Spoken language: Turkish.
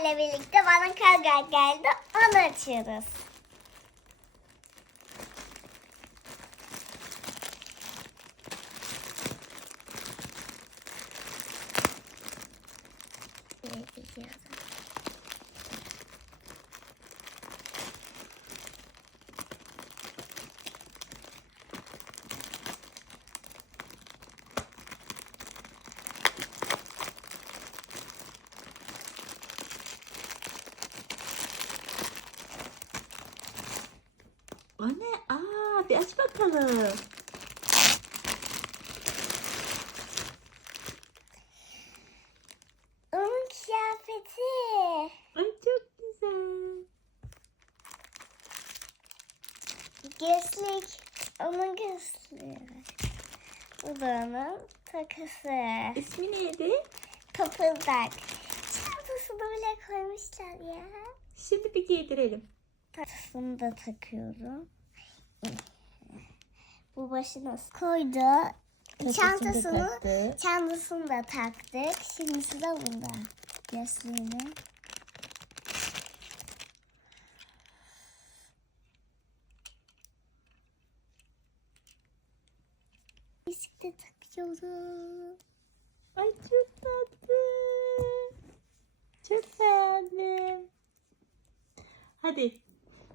sizlerle birlikte bana karga geldi. Onu açıyoruz. Evet, açıyorum. O ne? Aa, bir aç bakalım. Onun kıyafeti. Ay çok güzel. Gözlük. Onun gözlüğü. Bu da onun takısı. İsmi neydi? Kapıldak. Çantasını bile koymuşlar ya. Şimdi bir giydirelim. Takısını da takıyorum. Bu başına koydu. Çantasını, taktı. çantasını da taktık. Şimdi sıra bunda. Gözlüğünü. Bisiklet takıyorum. Ay çok tatlı. Çok beğendim. Hadi